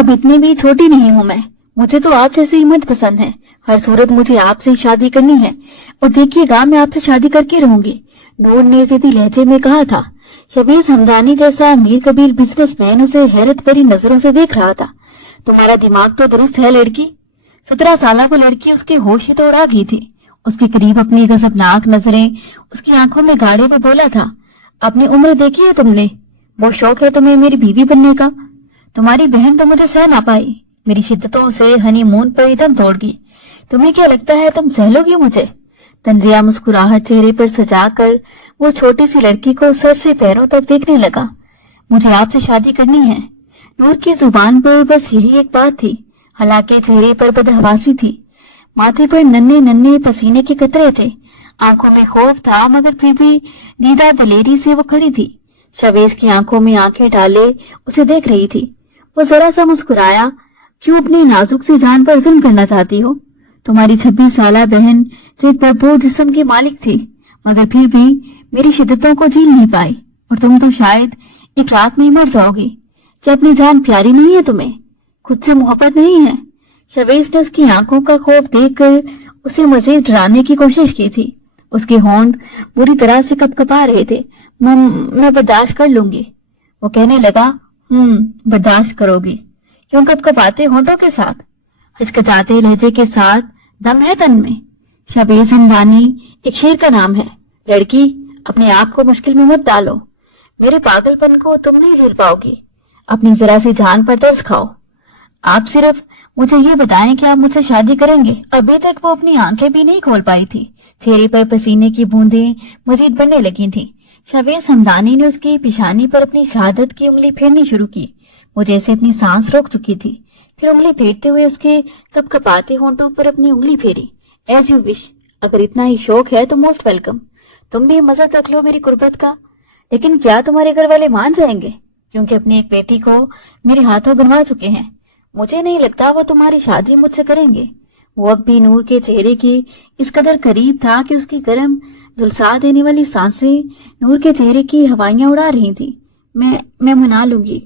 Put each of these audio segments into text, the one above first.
अब इतनी भी छोटी नहीं हूँ मैं, मुझे तो आप जैसे ही मर्द पसंद है। हर सूरत मुझे आपसे शादी करनी है और देखिएगा मैं आपसे शादी करके रहूंगी, नूर ने जिद्दी लहजे में कहा था। शबीज हमदानी जैसा अमीर कबीर बिजनेसमैन उसे हैरत भरी नजरों से देख रहा था। तुम्हारा दिमाग तो दुरुस्त है लड़की। 17 साल को लड़की उसके होश ही तो उड़ा गई थी। उसके करीब अपनी गजबनाक नजरें उसकी आंखों में गाड़े हुए बोला था, अपनी उम्र देखी है तुमने? वो शौक है तुम्हें मेरी बीवी बनने का? तुम्हारी बहन तो मुझे सह ना पाई, मेरी शिद्दतों से हनीमून पर दम तोड़ गई। तुम्हें क्या लगता है तुम सह लोगी मुझे? तंजिया मुस्कुराहट चेहरे पर सजाकर वो छोटी सी लड़की को सर से पैरों तक देखने लगा। मुझे आपसे शादी करनी है। नूर की जुबान पर बस यही एक बात थी, हालांकि चेहरे पर बदहवासी थी। माथे पर नन्हे नन्हे पसीने के कतरे थे, आंखों में खौफ था, मगर फिर भी दीदा दलेरी से वो खड़ी थी। शबीज की आंखों में आंखें डाले उसे देख रही थी। वो जरा सा मुस्कुराया। क्यों अपनी नाजुक सी जान पर जुल्म करना चाहती हो? तुम्हारी 26 साला बहन जो एक भरपूर जिस्म की मालिक थी, मगर फिर भी मेरी शिद्दतों को झेल नहीं पाई, और तुम तो शायद एक रात में ही मर जाओगी। क्या अपनी जान प्यारी नहीं है तुम्हें? खुद से मोहब्बत नहीं है? शबीज ने उसकी आंखों का खौफ देखकर उसे मजीद डराने की कोशिश की थी। उसके होंठ बुरी तरह से कपकपा रहे थे। मैं बर्दाश्त कर लूंगी, वो कहने लगा। बर्दाश्त करोगी? क्यों कपकपाते होंठों के साथ, हिचकिचाते लहजे के साथ? दम है तन में? शबीज हमदानी एक शेर का नाम है। लड़की, अपने आप को मुश्किल में मत डालो। मेरे पागलपन को तुम नहीं झेल पाओगी। अपनी जरा सी जान पर तरस खाओ। आप सिर्फ मुझे ये बताएं कि आप मुझसे शादी करेंगे? अभी तक वो अपनी आंखें भी नहीं खोल पाई थी। चेहरे पर पसीने की बूंदें मजीद बढ़ने लगी थीं। शबीज हमदानी ने उसकी पिशानी पर अपनी शहादत की उंगली फेरनी शुरू की। वो जैसे अपनी सांस रोक चुकी थी, फिर उंगली फेरते हुए उसके कपकपाते होंठों पर अपनी उंगली फेरी। एज यू विश, अगर इतना ही शौक है तो मोस्ट वेलकम। तुम भी मजा चख लो मेरी कुर्बत का। लेकिन क्या तुम्हारे घर वाले मान जाएंगे? क्योंकि अपनी एक बेटी को मेरे हाथों गंवा चुके हैं। मुझे नहीं लगता वो तुम्हारी शादी मुझसे करेंगे। वो अब भी नूर के चेहरे की इस कदर करीब था कि उसकी गर्म झुलसा देने वाली सांसें नूर के चेहरे की हवाइयां उड़ा रही थी। मैं मना लूंगी।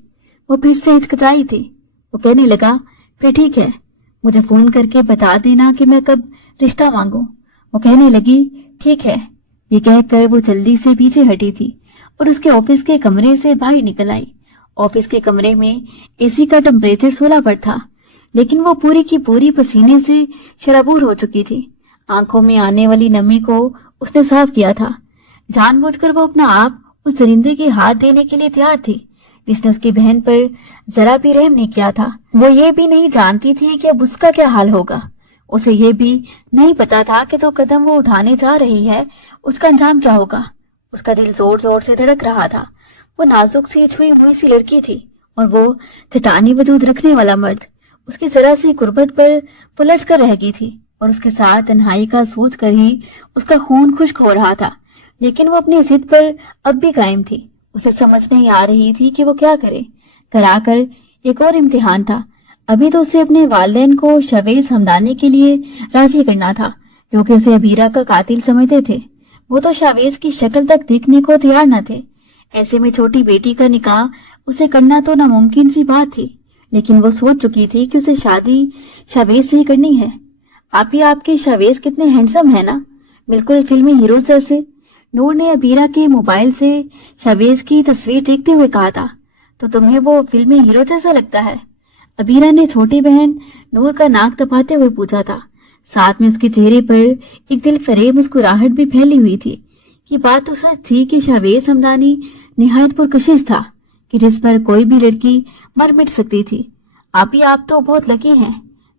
वो फिर से हिचकिचाई थी। वो कहने लगा, फिर ठीक है, मुझे फोन करके बता देना कि मैं कब रिश्ता मांगू। वो कहने लगी, ठीक है। ये कहकर वो जल्दी से पीछे हटी थी और उसके ऑफिस के कमरे से बाहर निकल आई। ऑफिस के कमरे में एसी का टेम्परेचर 16 पर था, लेकिन वो पूरी की पूरी पसीने से शराबूर हो चुकी थी। आंखों में आने वाली नमी को उसने साफ किया था। जानबूझकर वो अपना आप उस दरिंदे के हाथ देने के लिए तैयार थी जिसने उसकी बहन पर जरा भी रहम नहीं किया था। वो ये भी नहीं जानती थी कि अब उसका क्या हाल होगा। उसे ये भी नहीं पता था कि जो कदम वो उठाने जा रही है उसका अंजाम क्या होगा। उसका दिल जोर जोर से धड़क रहा था। वो नाजुक सी छुई हुई सी लड़की थी और वो चट्टानी वजूद रखने वाला मर्द उसकी जरा सी गुर्बत पर पुलट कर रह गई थी और उसके साथ तन्हाई का सोच कर ही उसका खून खुश्क हो रहा था। लेकिन वो अपनी जिद पर अब भी कायम थी। उसे समझ नहीं आ रही थी कि वो क्या करे। कराकर एक और इम्तिहान था। अभी तो उसे अपने वालिदैन को शबीज हमदानी के लिए राजी करना था, क्योंकि उसे अबीरा का कातिल समझते थे। वो तो शबीज की शक्ल तक देखने को तैयार न थे। ऐसे में छोटी बेटी का निकाह उसे करना तो नामुमकिन सी बात थी, लेकिन वो सोच चुकी थी कि उसे शादी शबीज से ही करनी है। आप ही आपके शबीज कितने हैंडसम है ना, बिल्कुल फिल्मी हीरो जैसे। नूर ने अबीरा के मोबाइल से शबीज की तस्वीर देखते हुए कहा था, तो तुम्हें वो फिल्मी हीरो जैसा लगता है? अबीरा ने छोटी बहन नूर का नाक तपाते हुए पूछा था। साथ में उसके चेहरे पर एक दिल फरेब मुस्कुराहट भी फैली हुई थी। ये बात तो सच थी कि शबीज हमदानी निहायत पुरकशिश था कि जिस पर कोई भी लड़की मर मिट सकती थी। आप तो बहुत लकी हैं।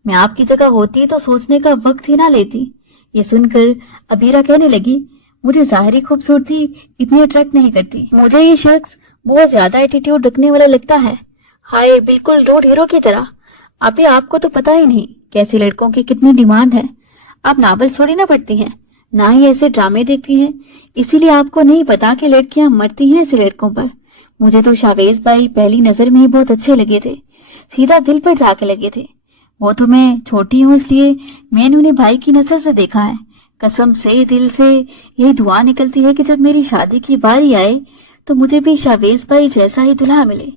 मैं आपकी जगह होती तो सोचने का वक्त ही ना लेती। ये सुनकर अबीरा कहने लगी, मुझे ज़ाहिरी खूबसूरती इतनी अट्रैक्ट नहीं करती। मुझे ये शख्स बहुत ज्यादा एटीट्यूड रखने वाला लगता है। हाय, बिल्कुल रोड हीरो की तरह। आपको तो पता ही नहीं कैसे लड़कों की कितनी डिमांड है। आप नावल थोड़ी ना पढ़ती हैं, ना ही ऐसे ड्रामे देखती हैं, इसीलिए आपको नहीं पता कि लड़कियां मरती हैं ऐसे लड़कों पर। मुझे तो शावेज भाई पहली नजर में ही बहुत अच्छे लगे थे, सीधा दिल पर जाके लगे थे। वो तो मैं छोटी हूँ इसलिए मैंने उन्हें भाई की नजर से देखा है। कसम से दिल से यही दुआ निकलती है कि जब मेरी शादी की बारी आए तो मुझे भी शावेज भाई जैसा ही दुल्हा मिले।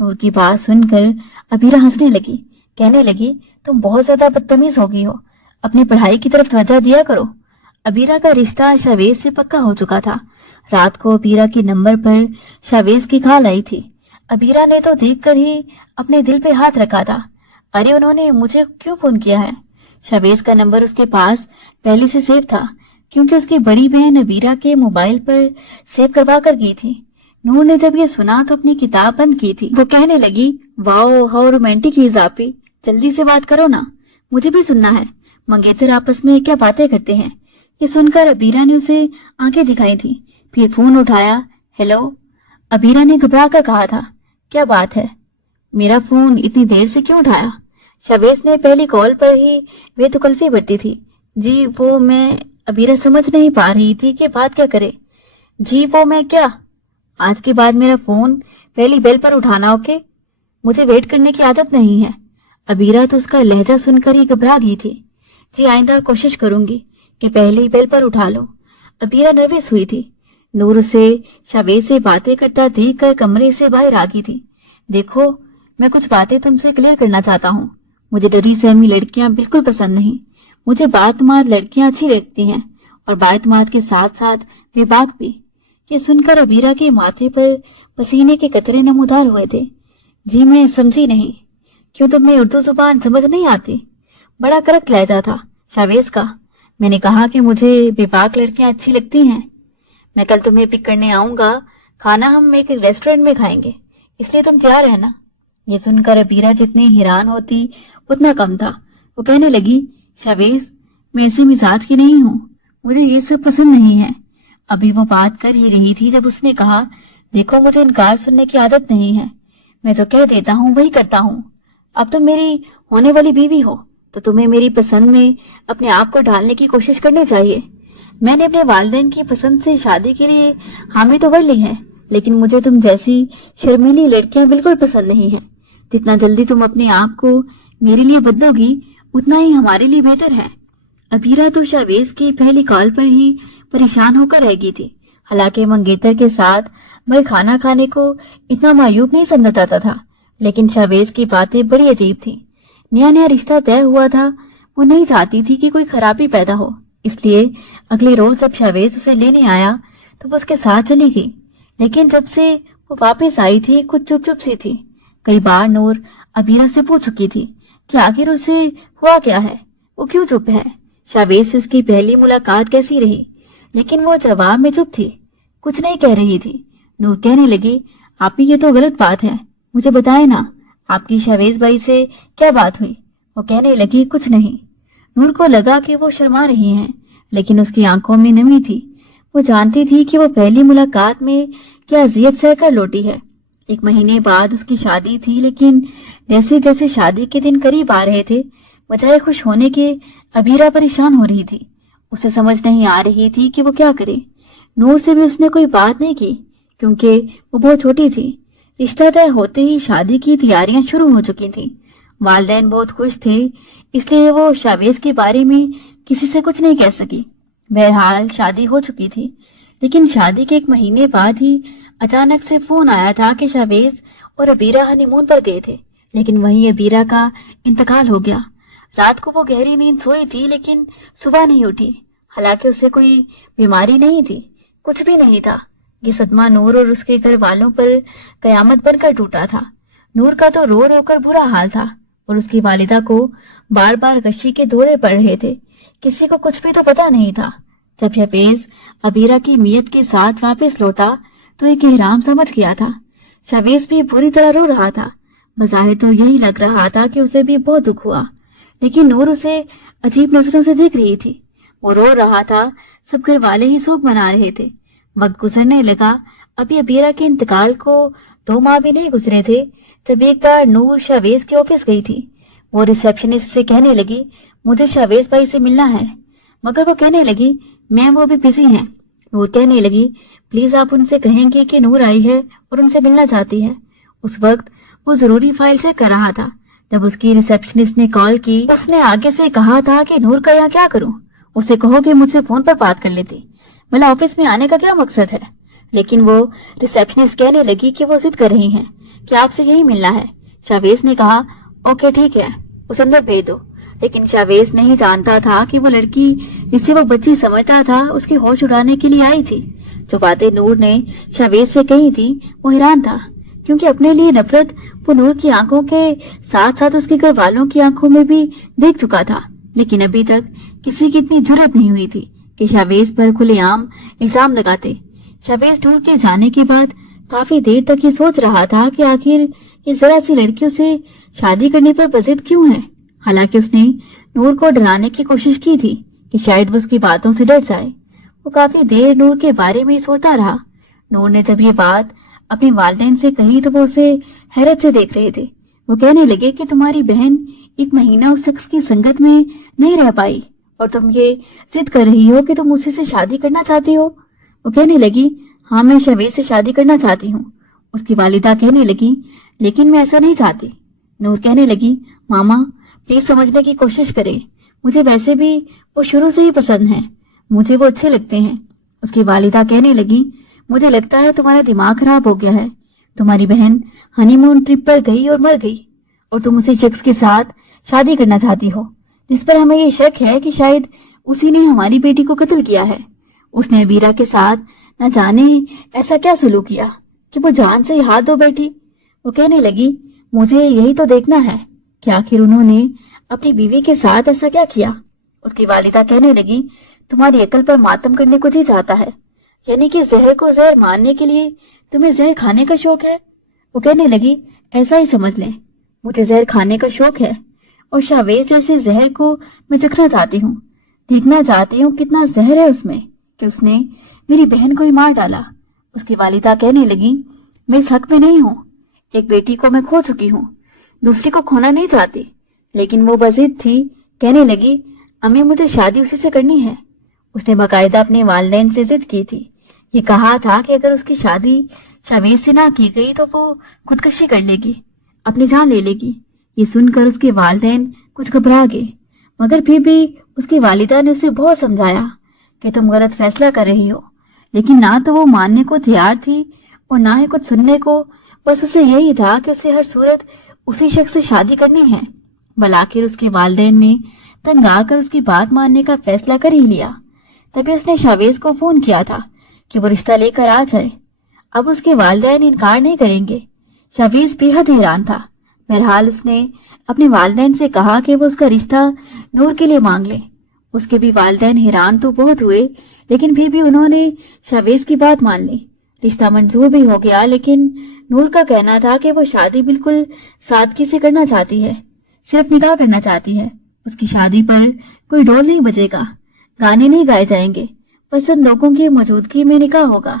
नूर की बात सुनकर अबीरा हंसने लगी, कहने लगी, तुम बहुत ज्यादा बदतमीज हो गई हो, अपनी पढ़ाई की तरफ तवज्जो दिया करो। अबीरा का रिश्ता शावेज से पक्का हो चुका था। रात को अबीरा के नंबर पर शावेज की कॉल आई थी। अबीरा ने तो देखकर ही अपने दिल पे हाथ रखा था। अरे उन्होंने मुझे क्यों फोन किया है? शावेज का नंबर उसके पास पहले से सेव था, क्योंकि उसकी बड़ी बहन अबीरा के मोबाइल पर सेव करवा कर गई थी। नूर ने जब ये सुना तो अपनी किताब बंद की थी। वो कहने लगी, वाओ हाउ रोमांटिक इज आपी, जल्दी से बात करो ना, मुझे भी सुनना है। मंगेतर आपस में क्या बातें करते हैं। ये सुनकर अबीरा ने उसे आंखें दिखाई थी। फिर फोन उठाया। हेलो, अबीरा ने घबरा कर कहा था। क्या बात है, मेरा फोन इतनी देर से क्यों उठाया? शावेज ने पहली कॉल पर ही बेतकल्फी बरती थी। जी वो मैं, अबीरा समझ नहीं पा रही थी कि बात क्या करे। जी वो मैं क्या? आज के बाद मेरा फोन पहली बेल पर उठाना, ओके? मुझे वेट करने की आदत नहीं है। अबीरा तो उसका लहजा सुनकर ही घबरा गई थी। जी आइंदा कोशिश करूंगी कि पहली बेल पर उठा लो। अबीरा नर्वस हुई थी। नूर उसे शावेज से बातें करता देख कर कमरे से बाहर आ गई थी। देखो, मैं कुछ बातें तुमसे क्लियर करना चाहता हूँ। मुझे डरी सहमी लड़कियां बिल्कुल पसंद नहीं। मुझे बातमात लड़कियां अच्छी लगती हैं, और बातमात के साथ साथ बेबाक भी। ये सुनकर अबीरा के माथे पर पसीने के कतरे नमूदार हुए थे। जी मैं समझी नहीं, क्यों तुम्हें उर्दू जुबान समझ नहीं आती? बड़ा कड़क लहजा था शावेज का। मैंने कहा कि मुझे बेबाक लड़कियां अच्छी लगती हैं। मैं कल तुम्हें पिक करने आऊंगा। खाना हम एक रेस्टोरेंट में खाएंगे, इसलिए तुम तैयार रहना। ये सुनकर अबीरा जितनी हैरान होती उतना कम था। वो कहने लगी, शावेज मैं ऐसे मिजाज की नहीं हूँ, मुझे ये सब पसंद नहीं है। अभी वो बात कर ही रही थी जब उसने कहा, देखो मुझे इनकार सुनने की आदत नहीं है, मैं जो कह देता हूँ वही करता हूँ। अब तुम मेरी होने वाली बीवी हो तो तुम्हें मेरी पसंद में अपने आप को ढालने की कोशिश करनी चाहिए। मैंने अपने वालिदैन की पसंद से शादी के लिए हामी तो भर ली है, लेकिन मुझे तुम जैसी शर्मीली लड़कियां बिल्कुल पसंद नहीं है। जितना जल्दी तुम अपने आप को मेरे लिए बदलोगी उतना ही हमारे लिए बेहतर है। अबीरा तो शावेज की पहली कॉल पर ही परेशान होकर रह गई थी। हालांकि मंगेतर के साथ वह खाना खाने को इतना मायूब नहीं समझता था, लेकिन शावेज की बातें बड़ी अजीब थी। नया नया रिश्ता तय हुआ था, वो नहीं चाहती थी कि कोई खराबी पैदा हो। इसलिए अगले रोज जब शावेज उसे लेने आया तो वो उसके साथ चली गई, लेकिन जब से वो वापस आई थी कुछ चुप चुप सी थी। कई बार नूर अबीरा से पूछ चुकी थी कि आखिर उसे हुआ क्या है, वो क्यों चुप है, शावेज से उसकी पहली मुलाकात कैसी रही, लेकिन वो जवाब में चुप थी, कुछ नहीं कह रही थी। नूर कहने लगी, आप ही ये तो गलत बात है, मुझे बताए ना, आपकी शावेज भाई से क्या बात हुई? वो कहने लगी, कुछ नहीं। नूर को लगा कि वो शर्मा रही हैं, लेकिन उसकी आंखों में नमी थी। वो जानती थी कि वो पहली मुलाकात में क्या अजियत सहकर लौटी है। 1 महीने बाद उसकी शादी थी, लेकिन जैसे जैसे शादी के दिन करीब आ रहे थे, बजाय खुश होने के अबीरा परेशान हो रही थी। उसे समझ नहीं आ रही थी कि वो क्या करे। नूर से भी उसने कोई बात नहीं की, क्योंकि वो बहुत छोटी थी। रिश्ता तय होते ही शादी की तैयारियां शुरू हो चुकी थी। वालिदैन बहुत खुश थे, इसलिए वो शावेज के बारे में किसी से कुछ नहीं कह सकी। बहरहाल शादी हो चुकी थी, लेकिन शादी के 1 महीने बाद ही अचानक से फोन आया था कि शावेज और अबीरा हनीमून पर गए थे, लेकिन वहीं अबीरा का इंतकाल हो गया। रात को वो गहरी नींद सोई थी, लेकिन सुबह नहीं उठी। हालांकि उसे कोई बीमारी नहीं थी, कुछ भी नहीं था। ये सदमा नूर और उसके घर वालों पर कयामत बनकर टूटा था। नूर का तो रो रो कर बुरा हाल था, और उसकी वालिदा को बार बार गशी के दौरे पड़ रहे थे। किसी को कुछ भी तो पता नहीं था। जब शावेज अबीरा की मियत के साथ वापस लौटा तो एक इहराम समझ गया था। शावेज भी बुरी तरह रो रहा था। बज़ाहिर तो यही लग रहा था कि उसे भी बहुत दुख हुआ, लेकिन नूर उसे अजीब नजरों से देख रही थी। वो रो रहा था, सब घर वाले ही शोक मना रहे थे। वक्त गुजरने लगा। अभी अबीरा के इंतकाल को 2 माह भी नहीं गुजरे थे जब एक बार नूर शावेज के ऑफिस गई थी। वो रिसेप्शनिस्ट से कहने लगी, मुझे शावेज भाई से मिलना है, मगर वो कहने लगी, मैम वो भी बिजी हैं। नूर कहने लगी, प्लीज आप उनसे कहेंगे कि नूर आई है और उनसे मिलना चाहती है। उस वक्त वो जरूरी फाइल चेक कर रहा था। जब उसकी रिसेप्शनिस्ट ने कॉल की, उसने आगे से कहा था कि नूर का यहाँ क्या करूं, उसे कहो कि मुझसे फोन पर बात कर लेती, भला ऑफिस में आने का क्या मकसद है। लेकिन वो रिसेप्शनिस्ट कहने लगी कि वो जिद कर रही हैं कि आपसे यही मिलना है। शावेज ने कहा, ओके ठीक है, उस अंदर भेज दो। लेकिन शावेज नहीं जानता था कि वो लड़की जिसे वो बच्ची समझता था उसके होश उड़ाने के लिए आई थी। जो बातें नूर ने शावेज से कही थी वो हैरान था, क्योंकि अपने लिए नफरत वो नूर की आंखों के साथ साथ उसके घर वालों की आंखों में भी देख चुका था। लेकिन अभी तक किसी की इतनी जुर्रत नहीं हुई थी कि शावेज पर खुलेआम इल्जाम लगाते। शावेज नूर के जाने के बाद काफी देर तक ये सोच रहा था कि आखिर ये जरा सी लड़कियों से शादी करने पर बजिद क्यों है। हालांकि उसने नूर को डराने की कोशिश की थी कि शायद वो उसकी बातों से डर जाए। वो काफी देर नूर के बारे में सोचता रहा। नूर ने जब ये बात अपने वालिदैन से कही तो वो उसे हैरत से देख रहे थे। वो कहने लगे कि तुम्हारी बहन 1 महीना उस शख्स की संगत में नहीं रह पाई और तुम ये जिद कर रही हो कि तुम उसी से शादी करना चाहती हो। वो कहने लगी, हाँ मैं शावेज से शादी करना चाहती हूँ। उसकी वालिदा कहने लगी, लेकिन मैं ऐसा नहीं चाहती। नूर कहने लगी, मामा प्लीज समझने की कोशिश करें, मुझे वैसे भी वो शुरू से ही पसंद है, मुझे वो अच्छे लगते हैं। उसकी वालिदा कहने लगी, मुझे लगता है तुम्हारा दिमाग खराब हो गया है। तुम्हारी बहन हनीमून ट्रिप पर गई और मर गई और तुम उसी शख्स के साथ शादी करना चाहती हो जिस पर हमें ये शक है कि शायद उसी ने हमारी बेटी को कत्ल किया है। उसने अबीरा के साथ न जाने ऐसा क्या सुलूक किया कि वो जान से हाथ धो बैठी। वो कहने लगी, मुझे यही तो देखना है कि आखिर उन्होंने अपनी बीवी के साथ ऐसा क्या किया। उसकी वालिदा कहने लगी, तुम्हारी अकल पर मातम करने को जी चाहता है, यानी कि जहर को जहर मारने के लिए तुम्हें जहर खाने का शौक है। वो कहने लगी, ऐसा ही समझ लें, मुझे जहर खाने का शौक है और शावेज जैसे जहर को मैं चखना चाहती हूँ, देखना चाहती हूँ कितना जहर है उसमें कि उसने मेरी बहन को ही मार डाला। उसकी वालिदा कहने लगी, मैं इस हक में नहीं हूँ, एक बेटी को मैं खो चुकी हूँ, दूसरी को खोना नहीं चाहती। लेकिन वो बजिद थी, कहने लगी, अम्मी मुझे शादी उसी से करनी है। उसने बाकायदा अपने वालिदैन से जिद की थी। ये कहा था कि अगर उसकी शादी शावेज से ना की गई तो वो खुदकशी कर लेगी, अपनी जान ले लेगी। ये सुनकर उसके वालिदैन कुछ घबरा गए, मगर फिर भी उसकी वालिदा ने उसे बहुत समझाया कि तुम गलत फैसला कर रही हो। लेकिन ना तो वो मानने को तैयार थी और ना ही कुछ सुनने को। बस उसे यही था कि उसे हर सूरत उसी शख्स से शादी करनी है। बल आखिर उसके वालिदैन ने तंग आकर उसकी बात मानने का फैसला कर ही लिया। तभी उसने शावेज को फोन किया था कि वो रिश्ता लेकर आ जाए। अब उसके वालिदैन इनकार नहीं करेंगे। शावेज बेहद हैरान था। बहरहाल उसने अपने वालिदैन से कहा कि वो उसका रिश्ता नूर के लिए मांग ले। उसके भी वालिदैन हैरान तो बहुत हुए, लेकिन फिर भी उन्होंने शावेज की बात मान ली। रिश्ता मंजूर भी हो गया, लेकिन नूर का कहना था कि वो शादी बिल्कुल सादगी से करना चाहती है, सिर्फ निकाह करना चाहती है। उसकी शादी पर कोई ढोल नहीं बजेगा, गाने नहीं गाए जाएंगे, पसंद लोगों की मौजूदगी में निकाह होगा।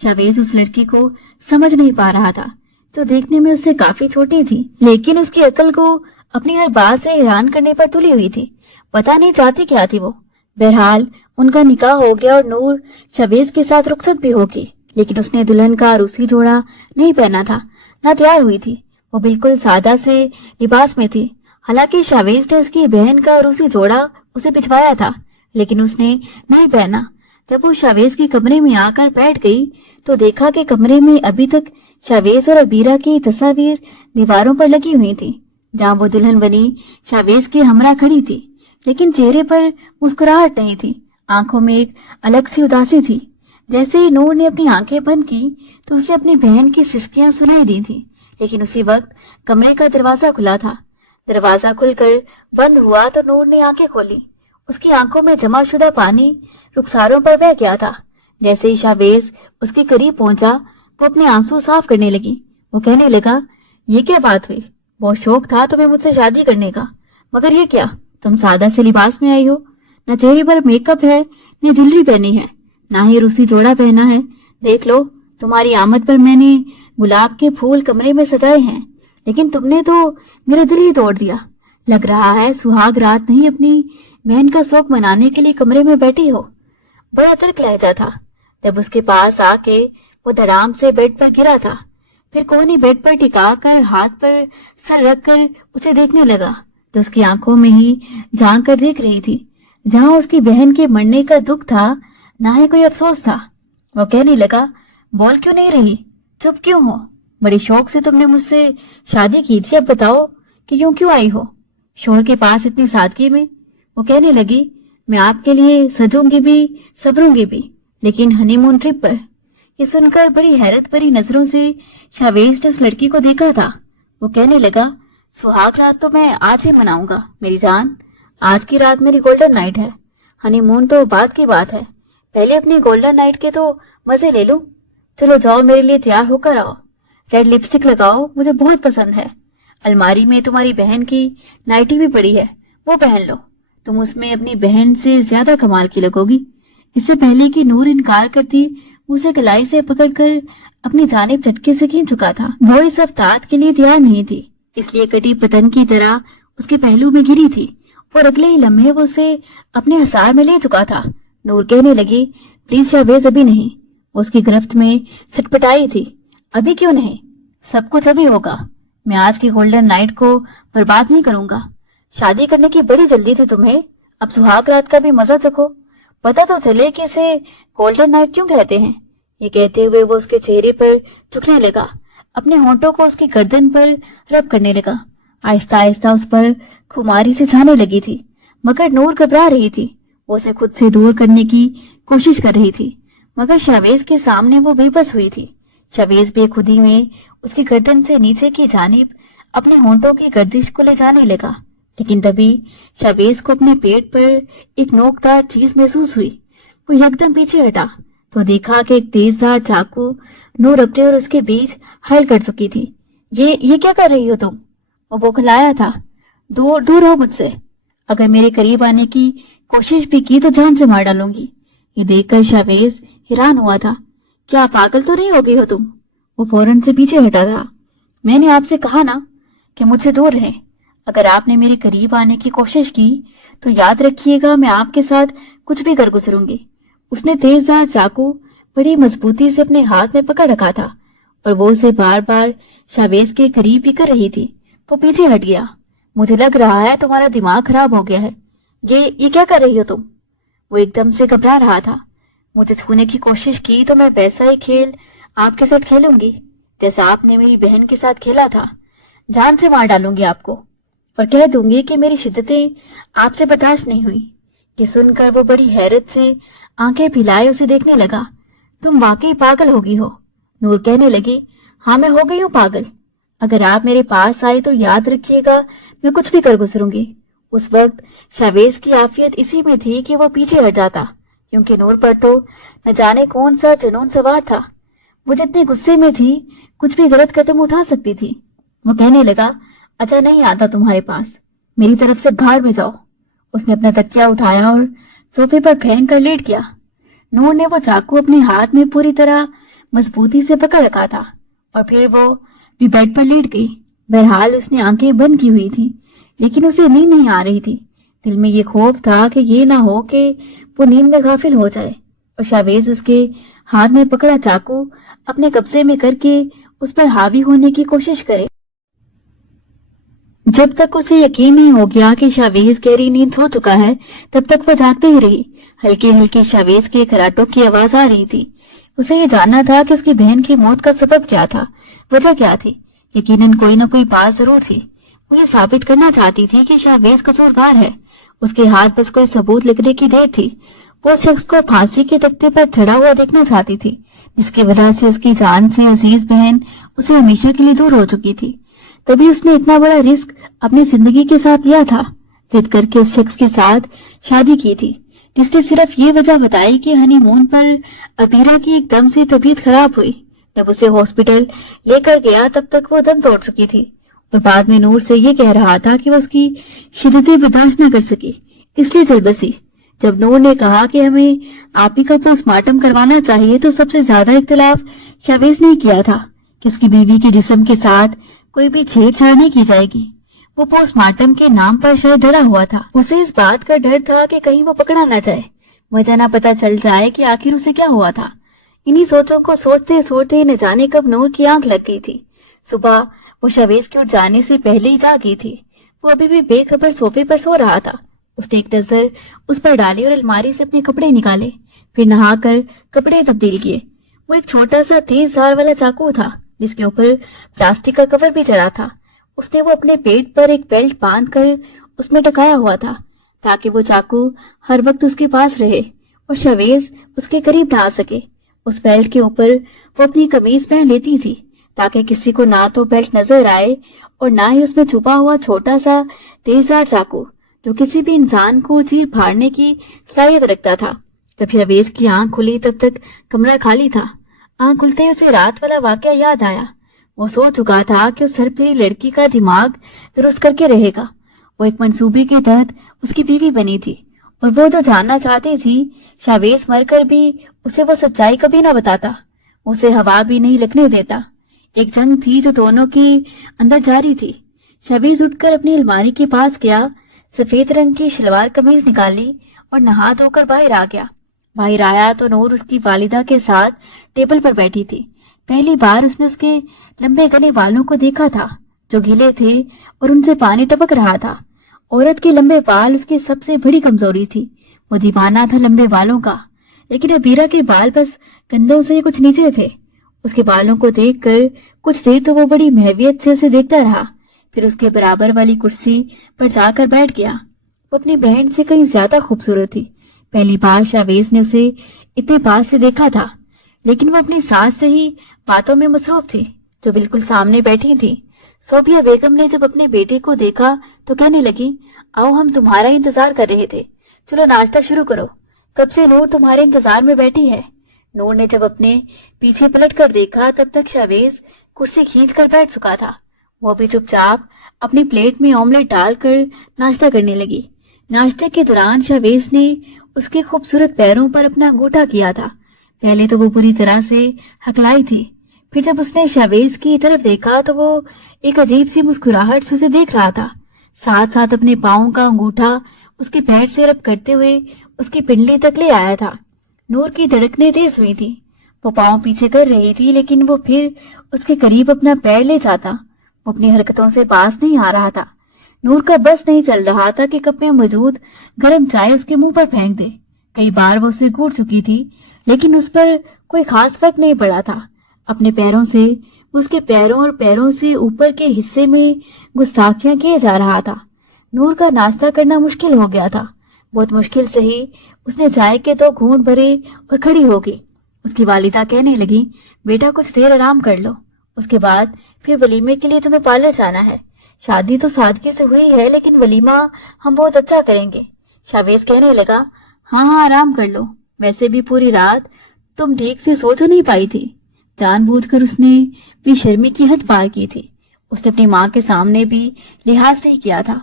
शावेज उस लड़की को समझ नहीं पा रहा था, जो देखने में उससे काफी छोटी थी, लेकिन उसकी अकल को अपनी हर बात से हैरान करने पर तुली हुई थी। पता नहीं चाहती क्या थी वो। बहरहाल उनका निकाह हो गया और नूर शावेज के साथ रुखसत भी होगी, लेकिन उसने दुल्हन का रूसी जोड़ा नहीं पहना था, न तैयार हुई थी। वो बिल्कुल सादा से लिबास में थी। हालांकि शावेज ने उसकी बहन का रूसी जोड़ा उसे भिजवाया था, लेकिन उसने नहीं पहना। जब वो शावेज के कमरे में आकर बैठ गई तो देखा कि कमरे में अभी तक शावेज और अबीरा की तस्वीर दीवारों पर लगी हुई थी। जहाँ वो दुल्हन बनी शावेज के हमरा खड़ी थी, लेकिन चेहरे पर मुस्कुराहट नहीं थी। आंखों में एक अलग सी उदासी थी। जैसे ही नूर ने अपनी आंखें बंद की तो उसे अपनी बहन की सिसकियां सुनाई दी थी, लेकिन उसी वक्त कमरे का दरवाजा खुला था। दरवाजा खुलकर बंद हुआ तो नूर ने आंखें खोली। उसकी आंखों में जमा शुदा पानी रुखसारों पर बह गया था। जैसे ही शावेज उसके करीब पहुंचा वो अपने आंसू साफ करने लगी। वो कहने लगा, ये क्या बात हुई? बहुत शौक था तुम्हें मुझसे शादी करने का, मगर ये क्या, तुम सादा से लिबास में आई हो, न चेहरे पर मेकअप है, न ज्वेलरी पहनी है, ना ही रूसी जोड़ा पहना है। देख लो, तुम्हारी आमद पर मैंने गुलाब के फूल कमरे में सजाए हैं, लेकिन तुमने तो मेरा दिल ही तोड़ दिया। लग रहा है सुहाग रात नहीं अपनी बहन का शौक मनाने के लिए कमरे में बैठी हो। बड़ा तर्क लहजा था। तब उसके पास आके वो धड़ाम से बेड पर गिरा था। फिर कोनी बेड पर टिका कर हाथ पर सर रखकर उसे देखने लगा, जो उसकी आंखों में ही झांक कर देख रही थी। जहां उसकी बहन के मरने का दुख था, ना ही कोई अफसोस था। वो कहने लगा, बोल क्यों नहीं रही, चुप क्यों हो? बड़े शौक से तुमने मुझसे शादी की थी, अब बताओ कि यूं क्यों आई हो शोहर के पास इतनी सादगी में। वो कहने लगी, मैं आपके लिए सजूंगी भी सवरूंगी भी, लेकिन हनीमून ट्रिप पर। ये सुनकर बड़ी हैरत भरी नजरों से शावेज ने उस लड़की को देखा था। वो कहने लगा, सुहाग रात तो मैं आज ही मनाऊंगा मेरी जान। आज की रात मेरी गोल्डन नाइट है, हनीमून तो बाद की बात है। पहले अपनी गोल्डन नाइट के तो मजे ले लूं। चलो जाओ, मेरे लिए तैयार होकर आओ। रेड लिपस्टिक लगाओ, मुझे बहुत पसंद है। अलमारी में तुम्हारी बहन की नाइटी भी पड़ी है, वो पहन लो। तुम उसमें अपनी बहन से ज्यादा कमाल की लगोगी। इससे पहले कि नूर इनकार करती, उसे कलाई से पकड़कर अपनी जानिब झटके से खींच चुका था। वो इस हफ्तात के लिए तैयार नहीं थी, इसलिए कटी पतंग की तरह उसके पहलू में गिरी थी और अगले ही लम्हे वो उसे अपने हसार में ले चुका था। नूर कहने लगी, प्लीज शाहबेज अभी नहीं। उसकी गिरफ्त में सटपटाई थी। अभी क्यों नहीं? सब कुछ अभी होगा। मैं आज की गोल्डन नाइट को बर्बाद नहीं करूंगा। शादी करने की बड़ी जल्दी थी तुम्हें, अब सुहाग रात का भी मजा चखो। पता तो चले कि इसे गोल्डन नाइट क्यों कहते हैं। ये कहते हुए वो उसके चेहरे पर झुकने लगा, अपने होंठों को उसकी गर्दन पर रब करने लगा। आहिस्ता आहिस्ता उस पर खुमारी से छाने लगी थी, मगर नूर घबरा रही थी। वो उसे खुद से दूर करने की कोशिश कर रही थी, मगर शावेज के सामने वो बेबस हुई थी। शावेज बेखुदी में उसकी गर्दन से नीचे की जानिब अपने होंठों की गर्दिश को ले जाने लगा, लेकिन तभी शावेज को अपने पेट पर एक नोकदार चीज महसूस हुई। वो एकदम पीछे हटा तो देखा कि एक तेजधार चाकू नूर अपने और उसके बीच हल कर चुकी थी। ये क्या कर रही हो तुम? वो बौखलाया था। दूर दूर हो मुझसे। अगर मेरे करीब आने की कोशिश भी की तो जान से मार डालूंगी। ये देखकर शावेज हैरान हुआ था। क्या पागल तो नहीं हो गई हो तुम? वो फौरन से पीछे हटा था। मैंने आपसे कहा ना कि मुझसे दूर रहें। अगर आपने मेरे करीब आने की कोशिश की तो याद रखिएगा, मैं आपके साथ कुछ भी कर गुजरूंगी। उसने तेजधार चाकू बड़ी मजबूती से अपने हाथ में पकड़ रखा था और वो उसे बार बार शावेज के करीब ही कर रही थी। वो पीछे हट गया। मुझे लग रहा है तुम्हारा दिमाग खराब हो गया है। ये क्या कर रही हो तुम? वो एकदम से घबरा रहा था। मुझे छूने की कोशिश की तो मैं वैसा ही खेल आपके साथ खेलूंगी जैसा आपने मेरी बहन के साथ खेला था। जान से मार डालूंगी आपको और कह दूंगी कि मेरी शिद्दतें आपसे बर्दाश्त नहीं हुई। कि सुनकर वो बड़ी हैरत से आंखें फैलाए उसे देखने लगा। तुम वाकई पागल होगी हो। नूर कहने लगी, हाँ मैं हो गई हूँ पागल। अगर आप मेरे पास आए तो याद रखिएगा, मैं कुछ भी कर गुजरूंगी। उस वक्त शावेज की आफियत इसी में थी कि वो पीछे हट जाता, क्योंकि नूर पर तो न जाने कौन सा जुनून सवार था। वो जितने गुस्से में थी कुछ भी गलत कदम उठा सकती थी। वो कहने लगा, अच्छा नहीं आता तुम्हारे पास, मेरी तरफ से बाहर में जाओ। उसने अपना तकिया उठाया और सोफे पर फेंक कर लेट गया। नूर ने वो चाकू अपने हाथ में पूरी तरह मजबूती से पकड़ रखा था और फिर वो भी बेड पर लेट गई। बहरहाल उसने आंखें बंद की हुई थी, लेकिन उसे नींद नहीं आ रही थी। दिल में ये खौफ था कि ये ना हो कि वो नींद में गाफिल हो जाए और शावेज उसके हाथ में पकड़ा चाकू अपने कब्जे में करके उस पर हावी होने की कोशिश करे। जब तक उसे यकीन नहीं हो गया कि शावेज गहरी नींद सो चुका है, तब तक वो जागती ही रही। हल्की हल्की शावेज के खराटों की आवाज आ रही थी। उसे ये जानना था कि उसकी बहन की मौत का सबब क्या था, वजह क्या थी। यकीनन कोई न कोई बात जरूर थी। वो ये साबित करना चाहती थी कि शावेज कसूरवार है। उसके हाथ बस कोई सबूत लिखने की देर थी। वो उस शख्स को फांसी के तख्ते पर चढ़ा हुआ देखना चाहती थी, जिसकी वजह से उसकी जान से अजीज बहन उसे हमेशा के लिए दूर हो चुकी थी। तभी उसने इतना बड़ा रिस्क अपनी जिंदगी के साथ लिया था। जिद करके उस शख्स के साथ शादी की थी, जिसने सिर्फ ये वजह बताई कि हनीमून पर अबीरा की एकदम से तबीयत खराब हुई। जब उसे हॉस्पिटल लेकर गया तब तक वो दम तोड़ चुकी थी और बाद में नूर से ये कह रहा था कि वो उसकी शिद्दतें बर्दाश्त न कर सकी, इसलिए चल बसी। जब नूर ने कहा कि हमें आप ही का पोस्टमार्टम करवाना चाहिए, तो सबसे ज्यादा इख्तिलाफ शावेज ने किया था कि उसकी बीवी के जिस्म के साथ कोई भी छेड़छाड़ नहीं की जाएगी। वो पोस्टमार्टम के नाम पर शायद डरा हुआ था। उसे इस बात का डर था कि कहीं वो पकड़ा न जाए, वजह न पता चल जाए कि आखिर उसे क्या हुआ था। इन्हीं सोचों को सोचते सोचते न जाने कब नूर की आंख लग गई थी। सुबह वो शावेज के उठ जाने से पहले ही जा गई थी। वो अभी भी बेखबर सोफे पर सो रहा था। उसने एक नजर उस पर डाली और अलमारी से अपने कपड़े निकाले, फिर नहाकर कपड़े तब्दील किए। वो एक छोटा सा तेज धार वाला चाकू था جس کے اوپر پلاسٹک کا کور بھی چڑھا تھا۔ اس نے وہ اپنے پیٹ پر ایک بیلٹ باندھ کر اس میں ٹکایا ہوا تھا تاکہ وہ چاقو ہر وقت اس کے پاس رہے اور شاویز اس کے قریب نہ آ سکے۔ اس بیلٹ کے اوپر وہ اپنی قمیض پہن لیتی تھی تاکہ کسی کو نہ تو بیلٹ نظر آئے اور نہ ہی اس میں چھپا ہوا چھوٹا سا تیزدھار چاقو جو کسی بھی انسان کو چیر پھاڑنے کی صلاحیت رکھتا تھا۔ تب شاویز کی آنکھ کھلی، تب تک کمرہ خالی تھا۔ آنکھ کھلتے ہی اسے رات والا واقعہ یاد آیا۔ وہ سو چکا تھا کہ اس سرپھری لڑکی کا دماغ درست کر کے رہے گا۔ وہ ایک منصوبے کے تحت اس کی بیوی بنی تھی اور وہ جو جاننا چاہتی تھی شاویز مر کر بھی اسے وہ سچائی کبھی نہ بتاتا، اسے ہوا بھی نہیں لگنے دیتا۔ ایک جنگ تھی جو دونوں کی اندر جاری تھی۔ شاویز اٹھ کر اپنی الماری کے پاس گیا، سفید رنگ کی شلوار قمیض نکالی اور نہا دھو کر باہر آ گیا۔ باہر آیا تو نور اس کی والدہ کے ساتھ ٹیبل پر بیٹھی تھی۔ پہلی بار اس نے اس کے لمبے گھنے بالوں کو دیکھا تھا جو گیلے تھے اور ان سے پانی ٹپک رہا تھا۔ عورت کے لمبے بال اس کی سب سے بڑی کمزوری تھی۔ وہ دیوانہ تھا لمبے بالوں کا، لیکن ابیرہ کے بال بس کندھوں سے کچھ نیچے تھے۔ اس کے بالوں کو دیکھ کر کچھ دیر تو وہ بڑی محویت سے اسے دیکھتا رہا، پھر اس کے برابر والی کرسی پر جا کر بیٹھ گیا۔ وہ اپنی بہن سے کہیں زیادہ خوبصورت تھی۔ پہلی بار شاویز نے اسے اتنے پاس سے دیکھا تھا، لیکن وہ اپنی ساس سے ہی باتوں میں مصروف تھی جو بالکل سامنے بیٹھی تھی۔ صوفیہ بیگم نے جب اپنے بیٹے کو دیکھا تو کہنے لگی، آؤ ہم تمہارا انتظار کر رہے تھے، چلو ناشتہ شروع کرو، کب سے نور تمہارے انتظار میں بیٹھی ہے۔ نور نے جب اپنے پیچھے پلٹ کر دیکھا تب تک شاویز کرسی کھینچ کر بیٹھ چکا تھا۔ وہ بھی چپ چاپ اپنی پلیٹ میں آملیٹ ڈال کر ناشتہ کرنے لگی۔ ناشتے کے دوران شاویز نے اس کے خوبصورت پیروں پر اپنا انگوٹھا کیا تھا۔ پہلے تو وہ پوری طرح سے ہکلائی تھی، پھر جب اس نے شاویز کی طرف دیکھا تو وہ ایک عجیب سی مسکراہٹ سے اسے دیکھ رہا تھا، ساتھ ساتھ اپنے پاؤں کا انگوٹھا اس کے پیر سے رب کرتے ہوئے اس کی پنڈلی تک لے آیا تھا۔ نور کی دھڑکنیں تیز ہوئی تھی، وہ پاؤں پیچھے کر رہی تھی، لیکن وہ پھر اس کے قریب اپنا پیر لے جاتا۔ وہ اپنی حرکتوں سے باز نہیں آ رہا تھا۔ نور کا بس نہیں چل رہا تھا کہ کپ میں موجود گرم چائے اس کے منہ پر پھینک دے۔ کئی بار وہ اسے گھوٹ چکی تھی، لیکن اس پر کوئی خاص فرق نہیں پڑا تھا۔ اپنے پیروں سے اس کے پیروں اور پیروں سے اوپر کے حصے میں گستاخیاں کیے جا رہا تھا۔ نور کا ناشتہ کرنا مشکل ہو گیا تھا، بہت مشکل سے ہی اس نے چائے کے 2 گھونٹ بھرے اور کھڑی ہو گئی۔ اس کی والدہ کہنے لگی، بیٹا کچھ دیر آرام کر لو، اس کے بعد پھر ولیمے کے لیے تمہیں پارلر جانا ہے۔ شادی تو سادگی سے ہوئی ہے، لیکن ولیمہ ہم بہت اچھا کریں گے۔ شاویز کہنے لگا، ہاں آرام کر لو، ویسے بھی پوری رات تم ٹھیک سے سو تو نہیں پائی تھی۔ جان بوجھ کر اس نے بے شرمی کی حد پار کی تھی۔ اس نے اپنی ماں کے سامنے بھی لحاظ نہیں کیا تھا۔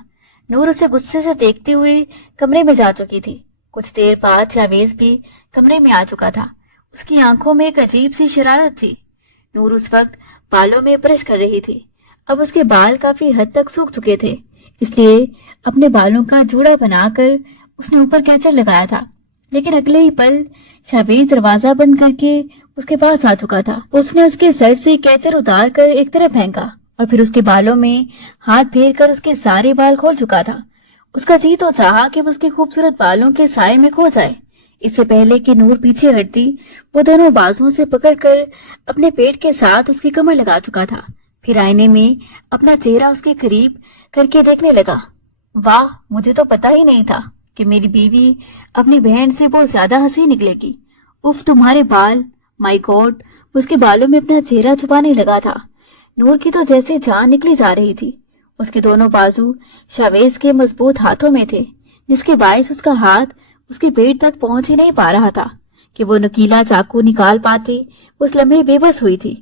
نور اسے غصے سے دیکھتے ہوئے کمرے میں جا چکی تھی۔ کچھ دیر بعد شاویز بھی کمرے میں آ چکا تھا۔ اس کی آنکھوں میں ایک عجیب سی شرارت تھی۔ نور اس وقت بالوں میں برش کر رہی تھی۔ اب اس کے بال کافی حد تک سوکھ چکے تھے، اس لیے اپنے بالوں کا جوڑا بنا کر اس نے اوپر کیچر لگایا تھا، لیکن اگلے ہی پل شاویز دروازہ بند کر کے اس کے پاس آ چکا تھا۔ اس نے اس کے سر سے کیچر اتار کر ایک طرف پھینکا اور پھر اس کے بالوں میں ہاتھ پھیر کر اس کے سارے بال کھول چکا تھا۔ اس کا جی تو چاہا کہ وہ اس کے خوبصورت بالوں کے سائے میں کھو جائے۔ اس سے پہلے کہ نور پیچھے ہٹتی، وہ دونوں بازوؤں سے پکڑ کر اپنے پیٹ کے ساتھ اس کی کمر لگا چکا تھا، پھر آئینے میں اپنا چہرہ اس کے قریب کر کے دیکھنے لگا۔ واہ، مجھے تو پتا ہی نہیں تھا کہ میری بیوی اپنی بہن سے بہت زیادہ حسین نکلے گی۔ اف تمہارے بال، مائی گاڈ، اس کے بالوں میں اپنا چہرہ چھپانے لگا تھا۔ نور کی تو جیسے جان نکلی جا رہی تھی۔ اس کے دونوں بازو شاویز کے مضبوط ہاتھوں میں تھے، جس کے باعث اس کا ہاتھ اس کے پیٹ تک پہنچ ہی نہیں پا رہا تھا کہ وہ نکیلا چاقو نکال پاتی۔ اس لمحے بے بس ہوئی تھی۔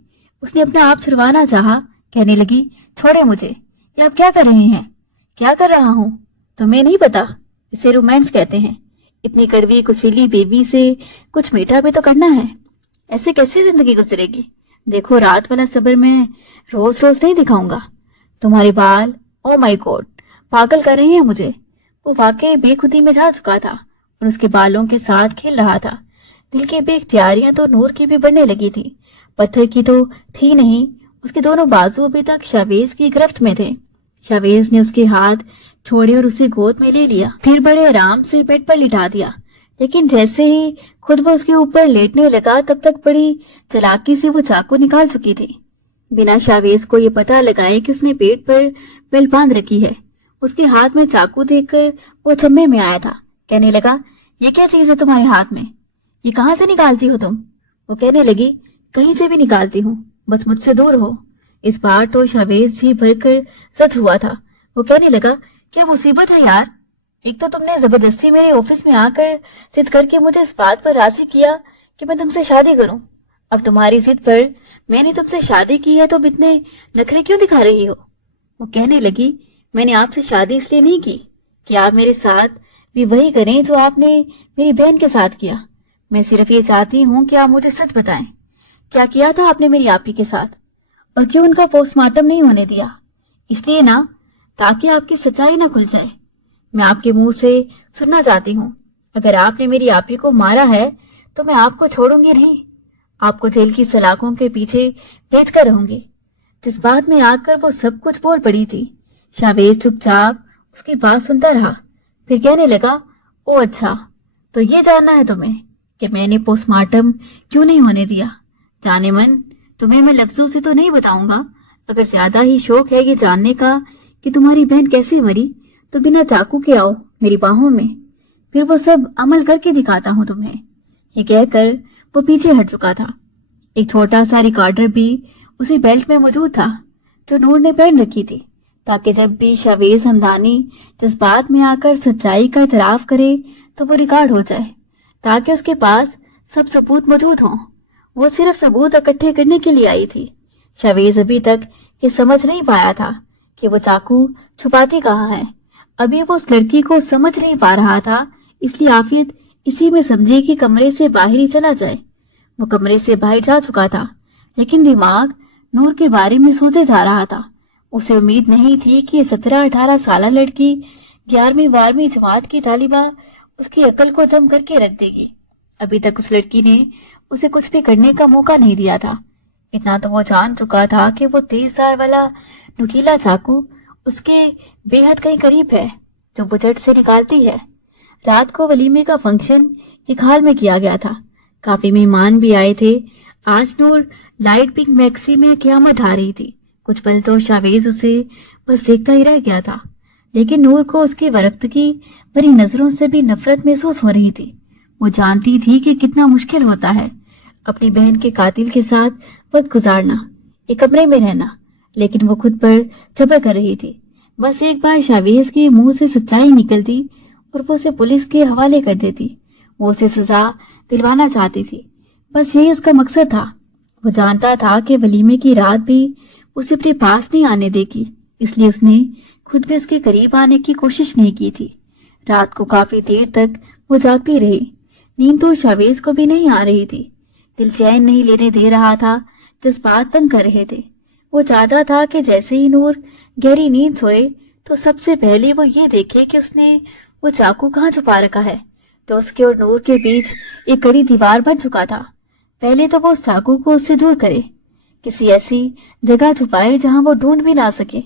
اس نے اپنا آپ چھڑوانا چاہا، کہنے لگی، چھوڑے مجھے، یہ آپ کیا کر رہے ہیں؟ کیا کر رہا ہوں؟ تمہیں نہیں پتا، اسے رومانس کہتے ہیں۔ اتنی کڑوی کسیلی بیوی سے کچھ میٹھا بھی تو کرنا ہے، ایسے کیسے زندگی گزرے گی؟ دیکھو، رات والا صبر میں روز روز نہیں دکھاؤں گا۔ تمہارے بال، او مائی گاڈ، پاگل کر رہی ہیں مجھے۔ وہ واقعی بے خودی میں جا چکا تھا اور اس کے بالوں کے ساتھ کھیل رہا تھا۔ دل کی بے اختیاریاں تو نور کی بھی بڑھنے لگی تھی، پتھر کی تو تھی نہیں۔ اس کے دونوں بازو ابھی تک شاویز کی گرفت میں تھے۔ شاویز نے اس کے ہاتھ چھوڑے اور اسے گود میں لے لیا، پھر بڑے آرام سے بیڈ پر لٹا دیا، لیکن جیسے ہی خود وہ اس کے اوپر لیٹنے لگا تب تک بڑی چلاکی سے وہ چاقو نکال چکی تھی۔ बिना शावेज को ये पता लगाए कि उसने पेट पर बेल्ट बांध रखी है, उसके हाथ में चाकू देखकर वो अचंभे में आया था। कहने लगा, ये क्या चीज है तुम्हारे हाथ में? ये कहाँ से निकालती हो तुम? वो कहने लगी, कहीं से भी निकालती हूँ, बस मुझसे दूर हो। इस बार तो शावेज जी भरकर सच हुआ था। वो कहने लगा, क्या मुसीबत है यार? एक तो तुमने जबरदस्ती मेरे ऑफिस में आकर जिद करके मुझे इस बात पर राजी किया कि मैं तुमसे शादी करूं। अब तुम्हारी जिद पर मैंने तुमसे शादी की है तो अब इतने नखरे क्यों दिखा रही हो? वो कहने लगी, मैंने आपसे शादी इसलिए नहीं की कि आप मेरे साथ भी वही करें जो आपने मेरी बहन के साथ किया। मैं सिर्फ ये चाहती हूँ कि आप मुझे सच बताएं, क्या किया था आपने मेरी आपी के साथ, और क्यों उनका पोस्टमार्टम नहीं होने दिया? इसलिए ना, ताकि आपकी सच्चाई ना खुल जाए। मैं आपके मुंह से सुनना चाहती हूँ। अगर आपने मेरी आपी को मारा है तो मैं आपको छोड़ूंगी नहीं, आपको जेल की सलाखों के पीछे भेजकर रहूंगी। जिस बात में आकर वो सब कुछ बोल पड़ी थी। शावेज चुपचाप उसकी बात सुनता रहा, फिर कहने लगा, ओ अच्छा, तो ये जानना है तुम्हें कि मैंने पोस्टमार्टम क्यों नहीं होने दिया? जाने मन, तुम्हें मैं लफ्जों से तो नहीं बताऊंगा। अगर ज्यादा ही शौक है ये जानने का कि तुम्हारी बहन कैसे मरी, तो बिना चाकू के आओ मेरी बाहों में, फिर वो सब अमल करके दिखाता हूँ तुम्हें। ये कहकर वो पीछे हट चुका था। एक छोटा सा रिकॉर्डर भी उसी बेल्ट में मौजूद था जो नूर ने पहन रखी थी, ताकि जब भी शावेज हमदानी जज्बात में आकर सच्चाई का इतराफ करे तो वो रिकॉर्ड हो जाए, ताकि उसके पास सब सबूत मौजूद हों। वो सिर्फ सबूत इकट्ठे करने के लिए आई थी। शावेज अभी तक ये समझ नहीं पाया था कि वो चाकू छुपाती कहाँ है। अभी वो उस लड़की को समझ नहीं पा रहा था, इसलिए आफियत इसी में समझे कि कमरे से बाहर ही चला जाए। वो कमरे से बाहर जा चुका था, लेकिन दिमाग नूर के बारे में सोचे जा रहा था। उसे उम्मीद नहीं थी कि 17-18 साल लड़की 11वीं-12वीं जमात की तालिबा उसकी अकल को दम करके रख देगी। अभी तक उस लड़की ने उसे कुछ भी करने का मौका नहीं दिया था। इतना तो वो जान चुका था कि वो तेजधार वाला नुकीला चाकू उसके बेहद कहीं करीब है, जो वो झट से निकालती है। रात को वलीमे का फंक्शन एक हाल में किया गया था। काफी मेहमान भी आए थे। आज नूर लाइट पिंक मैक्सी में क़यामत ढा रही थी। कुछ पल तो शावेज उसे बस देखता ही रह गया था, लेकिन नूर को उसके वरक्त की भरी नजरों से भी नफरत महसूस हो रही थी। वो जानती थी कि कितना मुश्किल होता है अपनी बहन के कातिल के साथ वक्त गुजारना, एक कमरे में रहना, लेकिन वो खुद पर जबर कर रही थी। बस एक बार शावेज के मुंह से सच्चाई निकलती और वो उसे पुलिस के हवाले कर देती। वो उसे सजा दिलवाना चाहती थी, बस यही उसका मकसद था। वो जानता था कि वलीमे की रात भी उसे अपने पास नहीं आने देगी, इसलिए उसने खुद भी उसके करीब आने की कोशिश नहीं की थी। रात को काफी देर तक वो जागती रही। नींद तो शावेज को भी नहीं आ रही थी। दिल चैन नहीं लेने दे रहा था, जज्बात तंग कर रहे थे। वो चाहता था कि जैसे ही नूर गहरी नींद सोए तो सबसे पहले वो ये देखे कि उसने वो चाकू कहाँ छुपा रखा है, तो उसके और नूर के बीच एक कड़ी दीवार बन चुका था। पहले तो वो उस चाकू को उससे दूर करे, किसी ऐसी जगह छुपाए जहां वो ढूंढ भी ना सके।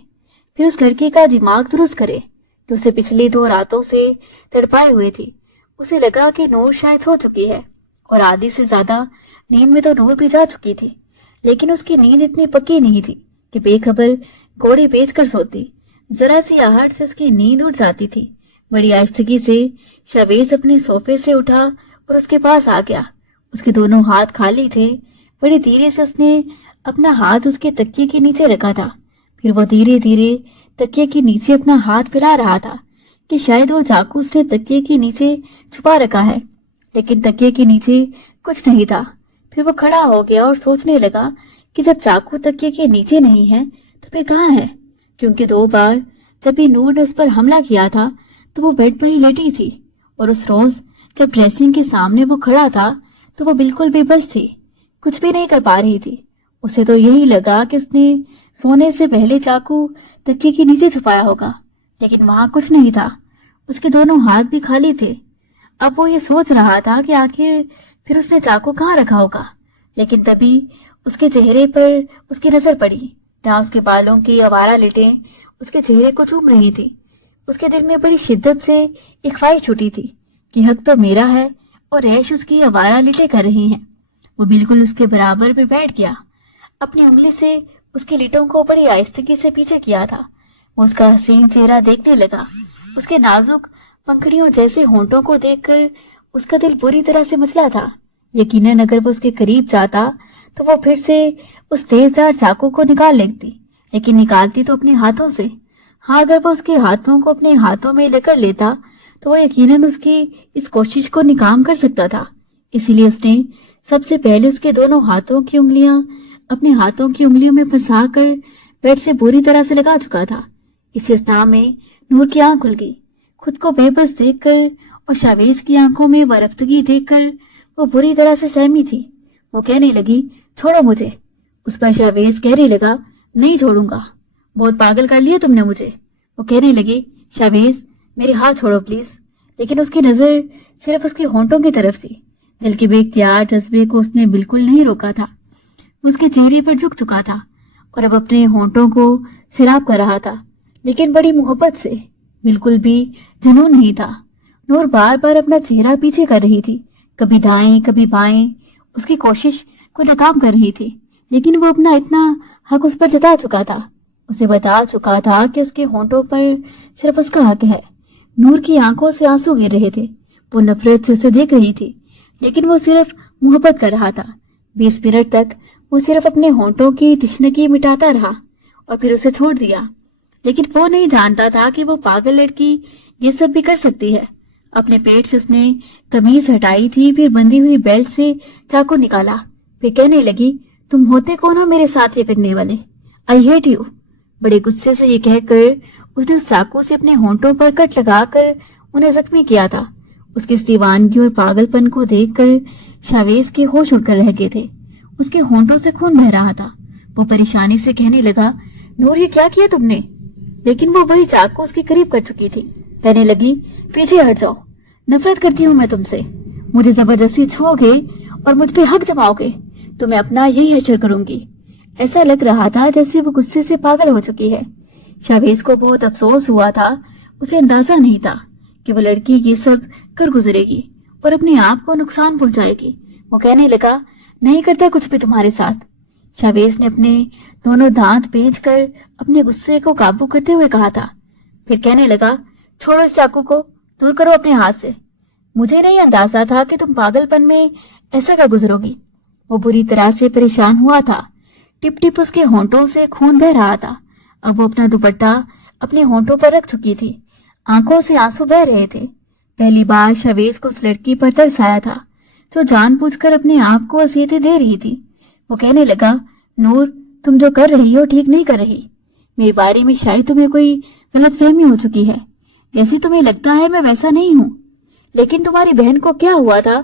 फिर उस लड़की का दिमाग दुरुस्त करे जो उसे पिछली 2 रातों से तड़पाए हुए थी। उसे लगा कि नूर शायद सो चुकी है, और आधी से ज्यादा नींद में तो नूर भी जा चुकी थी, लेकिन उसकी नींद इतनी पक्की नहीं थी कि बेखबर घोड़े बेच कर सोती। जरा सी आहट से उसकी नींद उड़ जाती थी। बड़ी आहिस्तगी से शावेज अपने सोफे से उठा और उसके पास आ गया। उसके दोनों हाथ खाली थे। बड़ी धीरे से उसने अपना हाथ उसके तकिए के नीचे रखा था। फिर वो धीरे धीरे तकिए के नीचे अपना हाथ फैला रहा था कि शायद वो चाकू उसने तकिए के नीचे छुपा रखा है, लेकिन तकिए के नीचे कुछ नहीं था। फिर वो खड़ा हो गया और सोचने लगा कि जब चाकू तकिए के नीचे नहीं है तो फिर कहाँ है, क्योंकि 2 बार जब भी नूर ने उस पर हमला किया था तो वो बेड पर ही लेटी थी, और उस रोज जब ड्रेसिंग के सामने वो खड़ा था तो वो बिल्कुल बेबस थी, कुछ भी नहीं कर पा रही थी। उसे तो यही लगा कि उसने सोने से पहले चाकू तकिए के नीचे छुपाया होगा, लेकिन वहां कुछ नहीं था। उसके दोनों हाथ भी खाली थे। अब वो ये सोच रहा था कि आखिर फिर उसने चाकू कहाँ रखा होगा, लेकिन तभी उसके चेहरे पर उसकी नजर पड़ी। जहाँ उसके बालों की आवारा लिटें उसके चेहरे को चूम रही थी। उसके दिल में बड़ी शिद्दत से एक ख्वाहिश उठी थी कि हक तो मेरा है और ऐश उसकी आवारा लिटें कर रही हैं। वो बिल्कुल उसके बराबर पे बैठ गया, अपनी उंगली से اس की लिटों को बड़ी आहिस्तगी से पीछे किया था। वो उसका हसीन चेहरा देखने लगा। उसके नाजुक पंखड़ियों जैसे होंठों को देखकर उसका दिल बुरी तरह से मचला था। यकीनन अगर वो उसके करीब जाता तो वो फिर से उस तेजधार चाकू को निकाल लेती, लेकिन निकालती तो अपने हाथों से। हाँ, अगर वो उसके हाथों को अपने हाथों में लेकर लेता तो वो यकीनन उसकी इस कोशिश को नाकाम कर सकता था। इसीलिए उसने सबसे पहले उसके दोनों हाथों की उंगलियां अपने हाथों की उंगलियों में फंसाकर पेट से बुरी तरह से लगा चुका था। इसी स्नाह में नूर की आंख खुल गई। खुद को बेबस देखकर और शावेज की आंखों में वरफ्तगी देखकर वो बुरी तरह से सहमी थी। वो कहने लगी, छोड़ो मुझे। उस पर शावेज कहने लगा, नहीं छोड़ूंगा, बहुत पागल कर लिया तुमने मुझे। वो कहने लगी, शावेज मेरे हाथ छोड़ो प्लीज। लेकिन उसकी नजर सिर्फ उसके होंठों की तरफ थी। दिल के बेख्तियार जज्बे को उसने बिल्कुल नहीं रोका था। उसके चेहरे पर झुक चुका था और अब अपने होंठों को सिराब कर रहा था, लेकिन बड़ी मोहब्बत से, बिल्कुल भी जुनून नहीं था। नूर बार बार अपना चेहरा पीछे कर रही थी, कभी दाएं कभी बाएं, उसकी कोशिश को नाकाम कर रही थी। लेकिन वो अपना इतना हक उस पर जता चुका था, उसे बता चुका था कि उसके होंठों पर सिर्फ उसका हक है। नूर की आंखों से आंसू गिर रहे थे। वो नफरत से उसे देख रही थी, लेकिन वो सिर्फ मोहब्बत कर रहा था। 20 मिनट तक वो सिर्फ अपने होंठों की तिश्नगी मिटाता रहा और फिर उसे छोड़ दिया। लेकिन वो नहीं जानता था कि वो पागल लड़की ये सब भी कर सकती है। अपने पेट से उसने कमीज हटाई थी, फिर बंधी हुई बेल्ट से चाकू निकाला। फिर कहने लगी, तुम होते कौन हो मेरे साथ ये करने वाले? I hate you. बड़े गुस्से से ये कहकर उसने उस चाकू से अपने होंठों पर कट लगाकर उन्हें जख्मी किया था। उसकी इस दीवानगी और पागलपन को देखकर शावेज के होश उड़कर रह गए थे। उसके होंठों से खून बह रहा था। वो परेशानी से कहने लगा, नूर ये क्या किया तुमने? लेकिन वो वही चाकू उसके करीब कर चुकी थी। कहने लगी, पीछे हट जाओ, नफरत करती हूँ मैं तुमसे। मुझे जबरदस्ती छुओगे और मुझ पे हक जमाओगे तो मैं अपना यही हश्र करूंगी। ऐसा लग रहा था जैसे वो गुस्से से पागल हो चुकी है। शावेज को बहुत अफसोस हुआ था। उसे अंदाजा नहीं था कि वो लड़की ये सब कर गुजरेगी और अपने आप को नुकसान पहुंचाएगी। वो कहने लगा, नहीं करता कुछ भी तुम्हारे साथ। शावेज ने अपने दोनों दांत भेजकर अपने गुस्से को काबू करते हुए कहा था। फिर कहने लगा, छोड़ो इस चाकू को, दूर करो अपने हाथ से। मुझे नहीं अंदाजा था कि तुम पागलपन में ऐसा कर गुजरोगी। वो बुरी तरह से परेशान हुआ था। टिप टिप उसके होंठों से खून बह रहा था। अब वो अपना दुपट्टा अपने होंठों पर रख चुकी थी। आंखों से आंसू बह रहे थे। पहली बार शावेज को उस लड़की पर तरस आया था जो जानबूझकर अपने आप को असीयतें दे रही थी। वो कहने लगा, नूर तुम जो कर रही हो ठीक नहीं कर रही। मेरे बारे में शायद तुम्हें कोई गलतफहमी हो चुकी है। जैसे तुम्हें लगता है मैं वैसा नहीं हूँ। लेकिन तुम्हारी बहन को क्या हुआ था,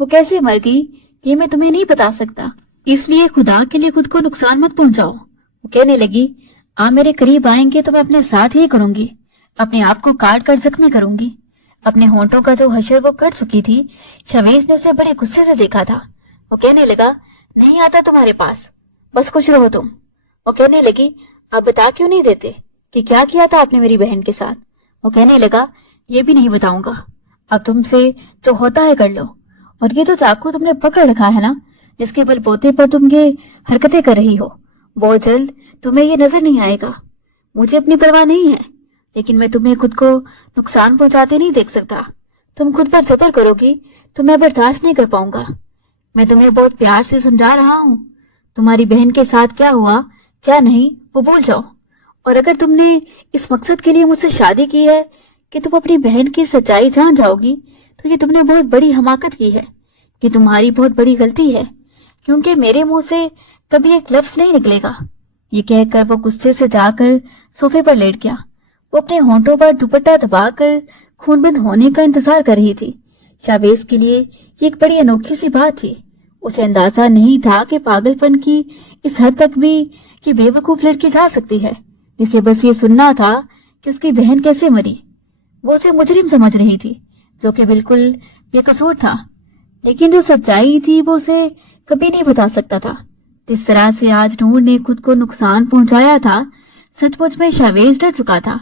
वो कैसे मर गई, ये मैं तुम्हें नहीं बता सकता। इसलिए खुदा के लिए खुद को नुकसान मत पहुंचाओ। वो कहने लगी, आप मेरे करीब आएंगे तो मैं अपने साथ ही करूंगी। अपने आप को काट कर जख्मी करूंगी। अपने होंठों का जो हशर वो कर चुकी थी। शावेज ने उसे बड़े गुस्से से देखा था। वो कहने लगा, नहीं आता तुम्हारे पास, बस खुश रहो तुम। वो कहने लगी, आप बता क्यों नहीं देते कि क्या किया था आपने मेरी बहन के साथ? वो कहने लगा, ये भी नहीं बताऊंगा। अब तुमसे जो होता है कर लो। और ये तो चाकू तुमने पकड़ रखा है ना, जिसके बलबूते पर तुम ये हरकतें कर रही हो, बहुत जल्द तुम्हें ये नजर नहीं आएगा। मुझे अपनी परवाह नहीं है, लेकिन मैं तुम्हें खुद को नुकसान पहुंचाते नहीं देख सकता। तुम खुद पर जबर करोगी तो मैं बर्दाश्त नहीं कर पाऊंगा। मैं तुम्हें बहुत प्यार से समझा रहा हूँ। तुम्हारी बहन के साथ क्या हुआ क्या नहीं वो भूल जाओ। और अगर तुमने इस मकसद के लिए मुझसे शादी की है कि तुम अपनी बहन की सच्चाई जान जाओगी, तो ये तुमने बहुत बड़ी हमाकत की है। कि तुम्हारी बहुत बड़ी गलती है, क्योंकि मेरे मुंह से कभी एक लफ्ज नहीं निकलेगा। ये कहकर वो गुस्से से जाकर सोफे पर लेट गया। वो अपने होंठों पर दुपट्टा दबाकर खून बंद होने का इंतजार कर रही थी। शावेज के लिए ये एक बड़ी अनोखी सी बात थी। उसे अंदाजा नहीं था कि पागलपन की इस हद तक भी कि बेवकूफ लड़की जा सकती है, जिसे बस ये सुनना था कि उसकी बहन कैसे मरी। वो उसे मुजरिम समझ रही थी, जो कि बिल्कुल बेकसूर था। लेकिन जो सच्चाई थी वो उसे कभी नहीं बता सकता था। जिस तरह से आज नूर ने खुद को नुकसान पहुंचाया था, सचमुच में शावेज डर चुका था।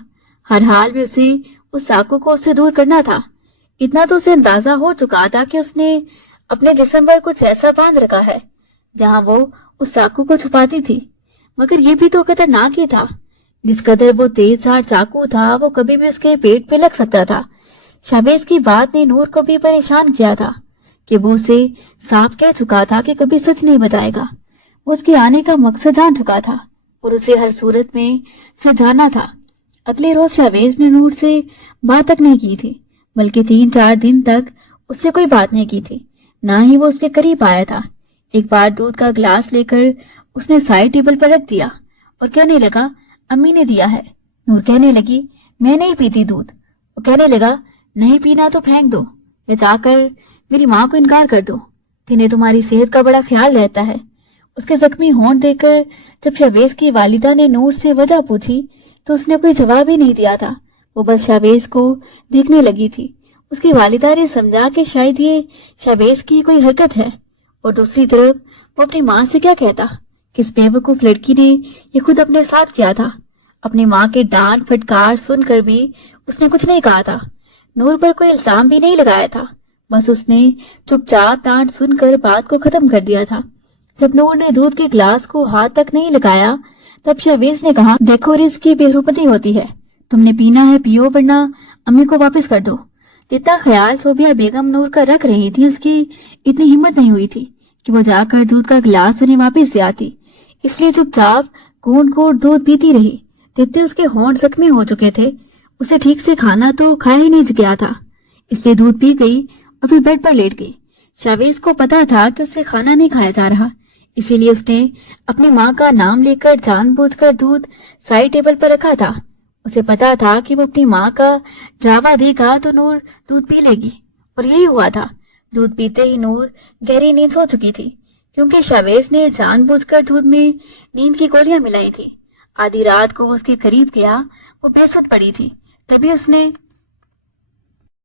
हर हाल में उसे उस चाकू को उससे दूर करना था। इतना तो उसे अंदाजा हो चुका था कि उसने अपने जिस्म पर कुछ ऐसा बांध रखा है जहां वो उस चाकू को छुपाती थी। मगर ये भी तो खतरनाक ही था। जिस कदर वो तेजधार चाकू था वो कभी भी उसके पेट पे लग सकता था। शाबेज की बात ने नूर को भी परेशान किया था कि वो उसे साफ कह चुका था कि कभी सच नहीं बताएगा। वो उसके आने का मकसद जान चुका था और उसे हर सूरत में सजाना था। अगले रोज शाबेज ने नूर से बात तक नहीं की थी, बल्कि 3-4 दिन तक उससे कोई बात नहीं की थी, ना ही वो उसके करीब आया था। एक बार दूध का गिलास लेकर उसने साइड टेबल पर रख दिया और कहने लगा, अम्मी ने दिया है। नूर कहने लगी, मैं नहीं पीती दूध। वो कहने लगा, नहीं पीना तो फेंक दो या जाकर मेरी माँ को इनकार कर दो, जिन्हें तुम्हारी सेहत का बड़ा ख्याल रहता है। उसके जख्मी होंठ देखकर जब शाबेज की वालिदा ने नूर से वजह पूछी तो उसने कोई जवाब ही नहीं दिया था। वो बस शाबेज को देखने लगी थी। उसकी वालिदा ने समझा कि शायद ये शाबेज की कोई हरकत है, और दूसरी तरफ वो अपनी माँ से क्या कहता कि इस बेवकूफ लड़की ने ये खुद अपने साथ किया था। अपनी माँ के डांट फटकार सुनकर भी उसने कुछ नहीं कहा था। नूर पर कोई इल्जाम भी नहीं लगाया था, बस उसने चुपचाप डांट सुनकर बात को खत्म कर दिया था। जब नूर ने दूध के गिलास को हाथ तक नहीं लगाया तब शाबेज ने कहा, देखो रिस्क की बेरुपती होती है, तुमने पीना है पियो वरना अम्मी को वापस कर दो। जितना ख्याल सोबिया बेगम नूर का रख रही थी उसकी इतनी हिम्मत नहीं हुई थी कि वो जाकर दूध का गिलास उन्हें वापस दे आती, इसलिए चुपचाप घूंट घूंट दूध पीती रही। जितने उसके होंठ जख्मी हो चुके थे उसे ठीक से खाना तो खाया ही नहीं गया था, इसलिए दूध पी गई और फिर बेड पर लेट गई। शाबेज को पता था कि उससे खाना नहीं खाया जा रहा, इसीलिए उसने अपनी माँ का नाम लेकर जानबूझकर दूध साइड टेबल पर रखा था। उसे पता था कि वो अपनी माँ का ड्रामा देगा तो नूर दूध पी लेगी, और यही हुआ था। दूध पीते ही नूर गहरी नींद हो चुकी थी, क्योंकि शाबेज ने जानबूझकर दूध में नींद की गोलियां मिलाई थी। आधी रात को उसके करीब गया, वो बेसुध पड़ी थी। तभी उसने